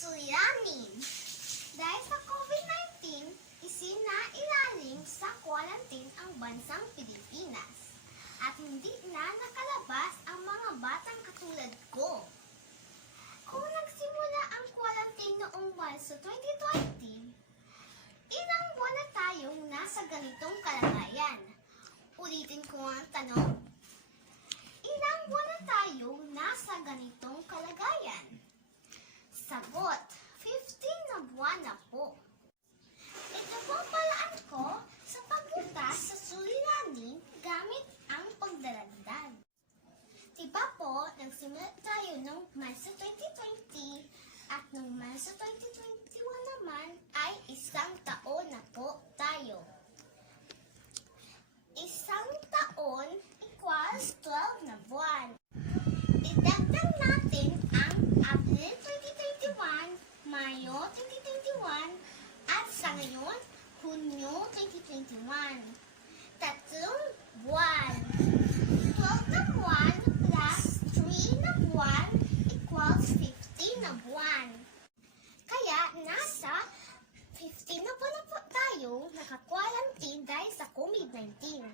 Suliranin. Dahil sa COVID-19, isinailalim sa quarantine ang bansang Pilipinas at hindi na nakalabas ang mga batang katulad ko. Kung nagsimula ang quarantine noong Marso 2020, ilang buwan na tayong nasa ganitong kalagayan? Ulitin ko ang tanong. Ilang buwan na tayong nasa ganitong kalagayan? Sagot, 15 na buwan na po. Ito po ang paraan ko sa paglutas sa suliranin gamit ang pagdaragdag. Diba po, nagsimula tayo noong Marso 2020 at noong Marso 2021 naman ay isang taon na po tayo. Isang taon equals 12 na buwan. Idagdag natin ang Abril 2021, Mayo 2021, at sa ngayon, Hunyo 2021. Tatlong buwan. 12 na buwan plus 3 na buwan equals 15 na buwan. Kaya nasa 15 na buwan na po tayo naka-quarantine dahil sa COVID-19.